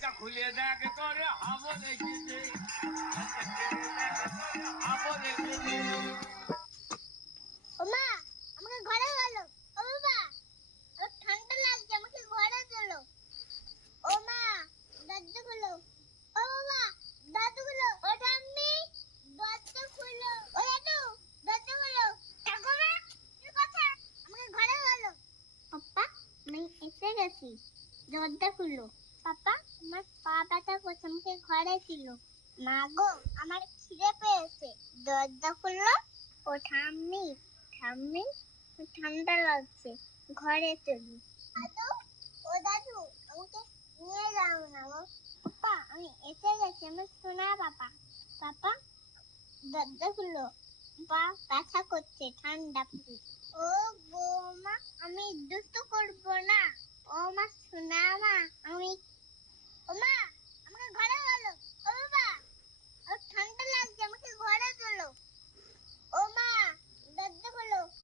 দরজা খুলে দেখ তোরে হাবো লেগেছে হাবো লেগেছে। ও মা, আমাকে ঘরে গেলো। ও বাবা, আমার ঠান্ডা লাগছে, আমাকে ঘরে চলো। ও মা, দরজা খুলো। ও বাবা, দরজা খুলো। ও ঠাম্মি, দরজা খুলো। ও দাদু, দরজা খুলো। দেখো মা, কি কথা? আমাকে ঘরে গেলো। পাপা, আমি এসে গেছি, দরজা খুলো। পাপা, আমার পা ব্যথা করছে, আমাকে ঘরে ছিল। মা গো, আমার খিদে পেয়েছে, দরজা খুলো। ও ঠাম্মি, ঠাম্মি, ঠান্ডা লাগছে, ঘরে চলি। দাদু, ও দাদু, আমাকে নিয়ে যাও না গো। পাপা, আমি এসে গেছি, আমার সোনা পাপা। পাপা, দরজা খুলো, পা ব্যথা করছে, ঠান্ডা প্লিজ। ও বৌমা, আমি দুষ্টু করবো না। ও মা, সোনা মা, আমি